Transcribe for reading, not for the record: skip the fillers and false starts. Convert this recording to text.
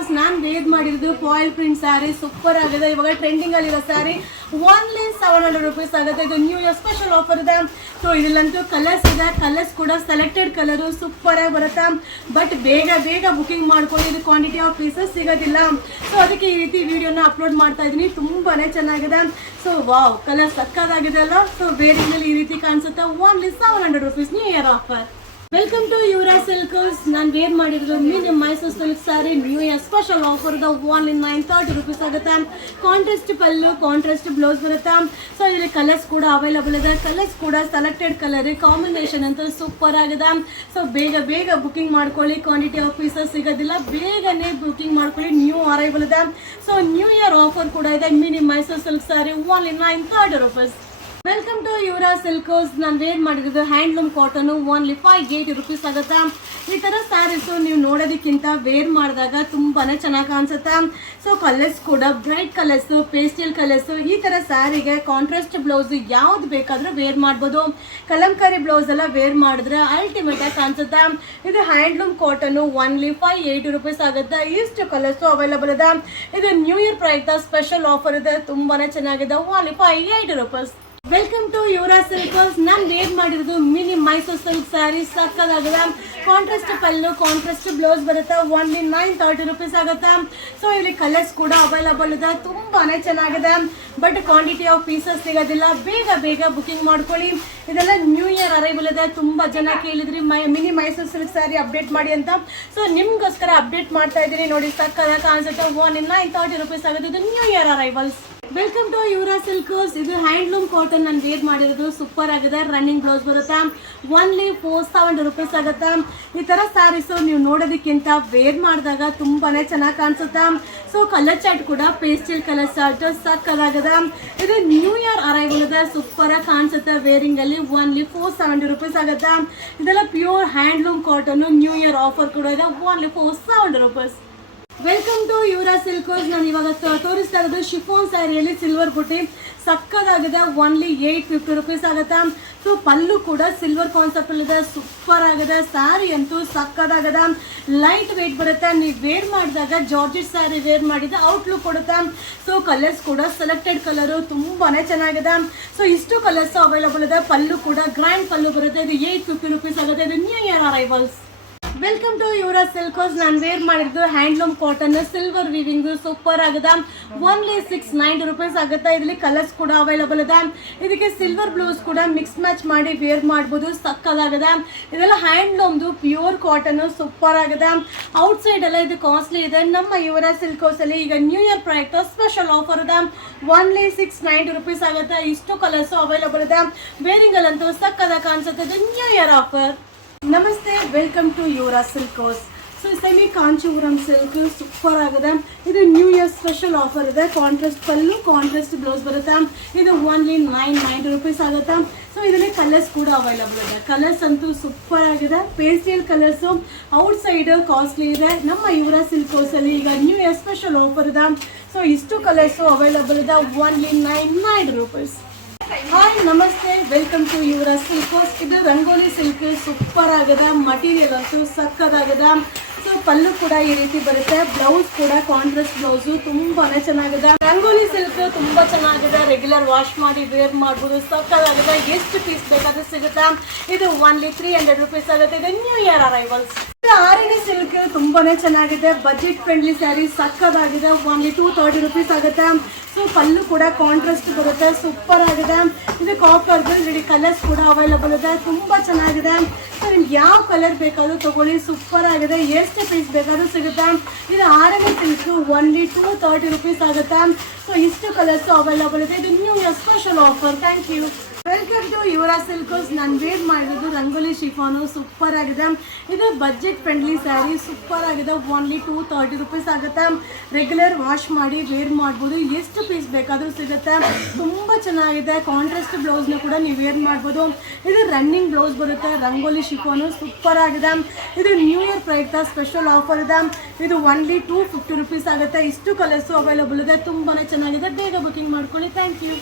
ಸಿಲ್ಕರ್ಸ್ ನಾನು ವೇರ್ ಮಾಡಿರೋದು foil print sari super ಆಗಿದೆ. ಇವಾಗ ಟ್ರೆಂಡಿಂಗ್ ಅಲ್ಲಿರೋ ಸ್ಯಾರಿ ಓನ್ಲಿ 700 rupees ಆಗುತ್ತೆ. ಇದು ನ್ಯೂ ಇಯರ್ ಸ್ಪೆಷಲ್ ಆಫರ್ ಇದೆ. ಸೊ ಇದರಲ್ಲಂತೂ ಕಲರ್ಸ್ ಇದೆ, ಕಲರ್ಸ್ ಕೂಡ ಸೆಲೆಕ್ಟೆಡ್ ಕಲರು ಸೂಪರ್ ಆಗಿ ಬರುತ್ತೆ. ಬಟ್ ಬೇಗ ಬುಕಿಂಗ್ ಮಾಡ್ಕೊಳ್ಳಿ, ಇದು ಕ್ವಾಂಟಿಟಿ ಆಫ್ ಪೀಸಸ್ ಸಿಗೋದಿಲ್ಲ. ಸೊ ಅದಕ್ಕೆ ಈ ರೀತಿ ವಿಡಿಯೋನ ಅಪ್ಲೋಡ್ ಮಾಡ್ತಾ ಇದ್ದೀನಿ. ತುಂಬಾನೇ ಚೆನ್ನಾಗಿದೆ. ಸೊ ವಾವ್, ಕಲರ್ ಸಕ್ಕದಾಗಿದೆ ಅಲ್ಲ. ಸೊ ವೇರಿಂಗ್ ಈ ರೀತಿ ಕಾಣಿಸುತ್ತೆ. Only 700 rupees new year offer. Welcome to Yuvara Silkers. ನಾನು ವೇರ್ ಮಾಡಿರೋದು medium Mysuru silk sari new year special offer ಇದೆ. ಓನ್ಲಿ 930 rupees ಆಗುತ್ತೆ. ಕಾಂಟ್ರಾಸ್ಟ್ ಪಲ್ಲು, ಕಾಂಟ್ರಾಸ್ಟ್ ಬ್ಲೌಸ್ ಬರುತ್ತೆ. ಸೊ ಇದರಲ್ಲಿ ಕಲರ್ಸ್ ಕೂಡ ಅವೈಲಬಲ್ ಇದೆ. ಕಲರ್ಸ್ ಕೂಡ ಸೆಲೆಕ್ಟೆಡ್ ಕಲರ್, ಕಾಂಬಿನೇಷನ್ ಅಂತ ಸೂಪರ್ ಆಗಿದೆ. ಸೊ ಬೇಗ ಬುಕಿಂಗ್ ಮಾಡ್ಕೊಳ್ಳಿ, ಕ್ವಾಂಟಿಟಿ ಆಫ್ ಪೀಸಸ್ ಸಿಗೋದಿಲ್ಲ. ಬೇಗನೆ ಬುಕಿಂಗ್ ಮಾಡ್ಕೊಳ್ಳಿ, ನ್ಯೂ ಅರೈವಲ್ ಇದೆ. ಸೊ ನ್ಯೂ ಇಯರ್ ಆಫರ್ ಕೂಡ ಇದೆ. Medium Mysuru silk sari only 930 rupees. Welcome to Yuvara Silkers. ನಾನು ವೇರ್ ಮಾಡಿರೋದು ಹ್ಯಾಂಡ್ಲೂಮ್ ಕಾಟನ್ ಓನ್ಲಿ 580 rupees ಆಗುತ್ತೆ. ಈ ಥರ ಸ್ಯಾರೀಸು ನೀವು ನೋಡೋದಕ್ಕಿಂತ ವೇರ್ ಮಾಡಿದಾಗ ತುಂಬಾ ಚೆನ್ನಾಗಿ ಕಾಣಿಸುತ್ತೆ. ಸೊ ಕಲರ್ಸ್ ಕೂಡ ಬ್ರೈಟ್ ಕಲರ್ಸು, ಪೇಸ್ಟಲ್ ಕಲರ್ಸು. ಈ ಥರ ಸ್ಯಾರಿಗೆ ಕಾಂಟ್ರಾಸ್ಟ್ ಬ್ಲೌಸ್ ಯಾವ್ದು ಬೇಕಾದರೂ ವೇರ್ ಮಾಡ್ಬೋದು. ಕಲಂಕಾರಿ ಬ್ಲೌಸ್ ಎಲ್ಲ ವೇರ್ ಮಾಡಿದ್ರೆ ಅಲ್ಟಿಮೇಟ್ ಆಗಿ ಕಾಣಿಸುತ್ತೆ. ಇದು ಹ್ಯಾಂಡ್ಲೂಮ್ ಕಾಟನ್ ಓನ್ಲಿ 580 rupees ಆಗುತ್ತೆ. ಇಷ್ಟು ಕಲರ್ಸು ಅವೈಲಬಲ್ ಇದೆ. ಇದು ನ್ಯೂ ಇಯರ್ ಪ್ರಯುಕ್ತ ಸ್ಪೆಷಲ್ ಆಫರ್ ಇದೆ. ತುಂಬಾ ಚೆನ್ನಾಗಿದೆ. Only 580 rupees. Welcome to Yuvara Silkers. ನಾನು ವೇರ್ ಮಾಡಿರೋದು ಮಿನಿ ಮೈಸೂರು ಸಿಲ್ಕ್ ಸ್ಯಾರಿ ಸಕ್ಕದಾಗಿದೆ. ಕಾಂಟ್ರಾಸ್ಟ್ ಪಲ್ಲು, ಕಾಂಟ್ರಾಸ್ಟ್ ಬ್ಲೌಸ್ ಬರುತ್ತೆ. ಓನ್ಲಿ 930 rupees ಆಗುತ್ತೆ. ಸೊ ಇಲ್ಲಿ ಕಲರ್ಸ್ ಕೂಡ ಅವೈಲಬಲ್ ಇದೆ. ತುಂಬಾನೇ ಚೆನ್ನಾಗಿದೆ. ಬಟ್ ಕ್ವಾಂಟಿಟಿ ಆಫ್ ಪೀಸಸ್ ಸಿಗೋದಿಲ್ಲ. ಬೇಗ ಬುಕಿಂಗ್ ಮಾಡ್ಕೊಳ್ಳಿ. ಇದೆಲ್ಲ ನ್ಯೂ ಇಯರ್ ಅರೈವಲ್ ಇದೆ. ತುಂಬ ಜನ ಕೇಳಿದ್ರಿ mini Mysuru silk sari update ಮಾಡಿ ಅಂತ. ಸೊ ನಿಮ್ಗೋಸ್ಕರ ಅಪ್ಡೇಟ್ ಮಾಡ್ತಾ ಇದ್ದೀನಿ. ನೋಡಿ ಸಕ್ಕದಾಗಿ ಕಾಣಿಸುತ್ತೆ. ಓನ್ಲಿ 930 rupees ಆಗುತ್ತೆ. ಇದು new year arrivals. Welcome to Yuvara Silkers. ಇದು ಹ್ಯಾಂಡ್ಲೂಮ್ ಕಾಟನ್ ನಾನು ವೇರ್ ಮಾಡಿರೋದು ಸೂಪರ್ ಆಗಿದೆ. ರನ್ನಿಂಗ್ ಬ್ಲೌಸ್ ಬರುತ್ತೆ. ಓನ್ಲಿ 470 rupees ಆಗುತ್ತೆ. ಈ ಥರ ಸ್ಯಾರೀಸು ನೀವು ನೋಡೋದಕ್ಕಿಂತ ವೇರ್ ಮಾಡಿದಾಗ ತುಂಬಾನೇ ಚೆನ್ನಾಗಿ ಕಾಣಿಸುತ್ತೆ. ಸೊ ಕಲರ್ ಚಾರ್ಟ್ ಕೂಡ ಪೇಸ್ಟಲ್ ಕಲರ್ ಚಾರ್ಟ್ ಸಕ್ಕದಾಗಿದೆ. ಇದು ನ್ಯೂ ಇಯರ್ ಅರೈವಲ್ ಇದೆ. ಸೂಪರ್ ಆಗಿ ಕಾಣಿಸುತ್ತೆ ವೇರಿಂಗ್ ಅಲ್ಲಿ. ಓನ್ಲಿ 470 rupees ಆಗುತ್ತೆ. ಇದೆಲ್ಲ pure handloom cotton. New year offer ಕೂಡ ಇದೆ. Only 470 rupees. Welcome to Yuvara Silkers. ನಾನು ಇವಾಗ ತೋರಿಸ್ತಾ ಇರೋದು ಶಿಫಾನ್ ಸ್ಯಾರಿಯಲ್ಲಿ ಸಿಲ್ವರ್ ಬುಟ್ಟಿ ಸಕ್ಕದಾಗಿದೆ. ಓನ್ಲಿ 850 rupees ಆಗುತ್ತೆ. ಸೊ ಪಲ್ಲು ಕೂಡ ಸಿಲ್ವರ್ ಕಾನ್ಸೆಪ್ಟ್ ಇದೆ. ಸೂಪರ್ ಆಗಿದೆ. ಸ್ಯಾರಿ ಅಂತೂ ಸಕ್ಕದಾಗಿದೆ. ಲೈಟ್ ವೇಟ್ ಬರುತ್ತೆ. ನೀವು ವೇರ್ ಮಾಡಿದಾಗ ಜಾರ್ಜೆಟ್ ಸ್ಯಾರಿ ವೇರ್ ಮಾಡಿದ್ರೆ ಔಟ್ಲುಕ್ ಕೊಡುತ್ತೆ. ಸೊ ಕಲರ್ಸ್ ಕೂಡ ಸೆಲೆಕ್ಟೆಡ್ ಕಲರು ತುಂಬಾನೇ ಚೆನ್ನಾಗಿದೆ. ಸೊ ಇಷ್ಟು ಕಲರ್ಸ್ ಅವೈಲಬಲ್ ಇದೆ. ಪಲ್ಲು ಕೂಡ ಗ್ರ್ಯಾಂಡ್ ಪಲ್ಲು ಬರುತ್ತೆ. ಇದು 850 rupees ಆಗುತ್ತೆ. ಇದು new year arrivals. Welcome to Yuvara Silkers. ನಾನು ವೇರ್ ಮಾಡಿದ್ದು handloom cotton silver weaving super ಆಗಿದೆ. ಓನ್ಲಿ 690 rupees ಆಗುತ್ತೆ. ಇದರಲ್ಲಿ ಕಲರ್ಸ್ ಕೂಡ ಅವೈಲಬಲ್ ಇದೆ. ಇದಕ್ಕೆ ಸಿಲ್ವರ್ ಬ್ಲೌಸ್ ಕೂಡ ಮಿಕ್ಸ್ ಮ್ಯಾಚ್ ಮಾಡಿ ವೇರ್ ಮಾಡ್ಬೋದು. ಸಕ್ಕದಾಗಿದೆ. ಇದೆಲ್ಲ ಹ್ಯಾಂಡ್ಲೂಮ್ದು ಪ್ಯೂರ್ ಕಾಟನ್ ಸೂಪರ್ ಆಗಿದೆ. ಔಟ್ಸೈಡ್ ಎಲ್ಲ ಇದು ಕಾಸ್ಟ್ಲಿ ಇದೆ. ನಮ್ಮ ಯುವರಾ ಸಿಲ್ಕರ್ಸ್ ಅಲ್ಲಿ ಈಗ ನ್ಯೂ ಇಯರ್ ಪ್ರಯುಕ್ತ ಸ್ಪೆಷಲ್ ಆಫರ್ ಇದೆ. ಓನ್ಲಿ 690 rupees ಆಗುತ್ತೆ. ಇಷ್ಟು ಕಲರ್ಸ್ ಅವೈಲಬಲ್ ಇದೆ. ವೇರಿಂಗ್ ಅಲ್ಲಂತೂ ಸಕ್ಕದಾಗಿ ಕಾಣಿಸುತ್ತೆ. ಇದು ನ್ಯೂ ಇಯರ್ ಆಫರ್. ನಮಸ್ತೆ, welcome to Yuvara Silkers. So semi Kanchipuram silk super ಆಗಿದೆ. ಇದು ನ್ಯೂ ಇಯರ್ ಸ್ಪೆಷಲ್ ಆಫರ್ ಇದೆ. ಕಾಂಟ್ರಾಸ್ಟ್ ಪಲ್ಲು, ಕಾಂಟ್ರಾಸ್ಟ್ ಬ್ಲೌಸ್ ಬರುತ್ತೆ. ಇದು ಓನ್ಲಿ 990 rupees ಆಗುತ್ತೆ. ಸೊ ಇದರಲ್ಲಿ ಕಲರ್ಸ್ ಕೂಡ ಅವೈಲಬಲ್ ಇದೆ. ಕಲರ್ಸ್ ಅಂತೂ ಸೂಪರ್ ಆಗಿದೆ. ಪೇಸ್ಟಲ್ ಕಲರ್ಸು ಔಟ್ಸೈಡ್ ಕಾಸ್ಟ್ಲಿ ಇದೆ. ನಮ್ಮ ಯುವರಾ ಸಿಲ್ಕರ್ಸ್ ಅಲ್ಲಿ ಈಗ ನ್ಯೂ ಇಯರ್ ಸ್ಪೆಷಲ್ ಆಫರ್ ಇದೆ. ಸೊ ಇಷ್ಟು ಕಲರ್ಸು ಅವೈಲಬಲ್ ಇದೆ. Only 990 rupees. ಹಾಯ್ ನಮಸ್ತೆ, ವೆಲ್ಕಮ್ ಟು ಯುವರಾ ಸಿಲ್ಕರ್ಸ್. ಇದು ರಂಗೋಲಿ ಸಿಲ್ಕ್ ಸೂಪರ್ ಆಗಿದೆ. ಮಟೀರಿಯಲ್ ಅಂತೂ ಸಕ್ಕದಾಗಿದೆ. ಸೊ ಪಲ್ಲು ಕೂಡ ಈ ರೀತಿ ಬರುತ್ತೆ. ಬ್ಲೌಸ್ ಕೂಡ ಕಾಂಟ್ರಾಸ್ಟ್ ಬ್ಲೌಸು ತುಂಬಾನೇ ಚೆನ್ನಾಗಿದೆ. ರಂಗೋಲಿ ಸಿಲ್ಕ್ ತುಂಬಾ ಚೆನ್ನಾಗಿದೆ. ರೆಗ್ಯುಲರ್ ವಾಶ್ ಮಾಡಿ ವೇರ್ ಮಾಡ್ಬೋದು. ಸಕ್ಕದಾಗಿದೆ. ಎಷ್ಟು ಪೀಸ್ ಬೇಕಾದ್ರೂ ಸಿಗುತ್ತೆ. ಇದು ಓನ್ಲಿ 300 rupees ಆಗುತ್ತೆ. ಇದು new year arrivals. Arani silk ತುಂಬಾನೇ ಚೆನ್ನಾಗಿದೆ. ಬಜೆಟ್ ಫ್ರೆಂಡ್ಲಿ ಸ್ಯಾರಿ ಸಕ್ಕದಾಗಿದೆ. ಓನ್ಲಿ 230 rupees ಆಗುತ್ತೆ. ಸೊ ಪಲ್ಲು ಕೂಡ ಕಾಂಟ್ರಾಸ್ಟ್ ಬರುತ್ತೆ. ಸೂಪರ್ ಆಗಿದೆ. ಇದು ಕಾಪರ್ ಇಲ್ಲಿ ಕಲರ್ಸ್ ಕೂಡ ಅವೈಲಬಲ್ ಇದೆ. ತುಂಬಾ ಚೆನ್ನಾಗಿದೆ. ಸೊ ನಿಮ್ಗೆ ಯಾವ ಕಲರ್ ಬೇಕಾದ್ರೂ ತಗೊಳ್ಳಿ. ಸೂಪರ್ ಆಗಿದೆ. ಎಷ್ಟು ಪೀಸ್ ಬೇಕಾದ್ರೂ ಸಿಗುತ್ತೆ. ಇದು ಆರಣಿ ಸಿಲ್ಕ್ ಓನ್ಲಿ 230 rupees ಆಗುತ್ತೆ. ಸೊ ಇಷ್ಟು ಕಲರ್ಸ್ ಅವೈಲಬಲ್ ಇದೆ. ಇದು new year special offer. Thank you. Welcome to Yuvara Silkers. ನಾನು ವೇರ್ ಮಾಡಿರೋದು ರಂಗೋಲಿ ಶಿಫಾನು ಸೂಪರ್ ಆಗಿದೆ. ಇದು ಬಜೆಟ್ ಫ್ರೆಂಡ್ಲಿ ಸ್ಯಾರಿ ಸೂಪರ್ ಆಗಿದೆ. ಓನ್ಲಿ 230 rupees ಆಗುತ್ತೆ. ರೆಗ್ಯುಲರ್ ವಾಶ್ ಮಾಡಿ ವೇರ್ ಮಾಡ್ಬೋದು. ಎಷ್ಟು ಪೀಸ್ ಬೇಕಾದರೂ ಸಿಗುತ್ತೆ. ತುಂಬ ಚೆನ್ನಾಗಿದೆ. ಕಾಂಟ್ರಾಸ್ಟ್ ಬ್ಲೌಸ್ನ ಕೂಡ ನೀವು ವೇರ್ ಮಾಡ್ಬೋದು. ಇದು ರನ್ನಿಂಗ್ ಬ್ಲೌಸ್ ಬರುತ್ತೆ. ರಂಗೋಲಿ ಶಿಫಾನು ಸೂಪರ್ ಆಗಿದೆ. ಇದು ನ್ಯೂ ಇಯರ್ ಪ್ರಯುಕ್ತ ಸ್ಪೆಷಲ್ ಆಫರ್ ಇದೆ. ಇದು ಓನ್ಲಿ 250 rupees ಆಗುತ್ತೆ. ಇಷ್ಟು ಕಲರ್ಸು ಅವೈಲಬಲ್ ಇದೆ. ತುಂಬಾ ಚೆನ್ನಾಗಿದೆ. ಬೇಗ ಬುಕಿಂಗ್ ಮಾಡ್ಕೊಳ್ಳಿ. Thank you.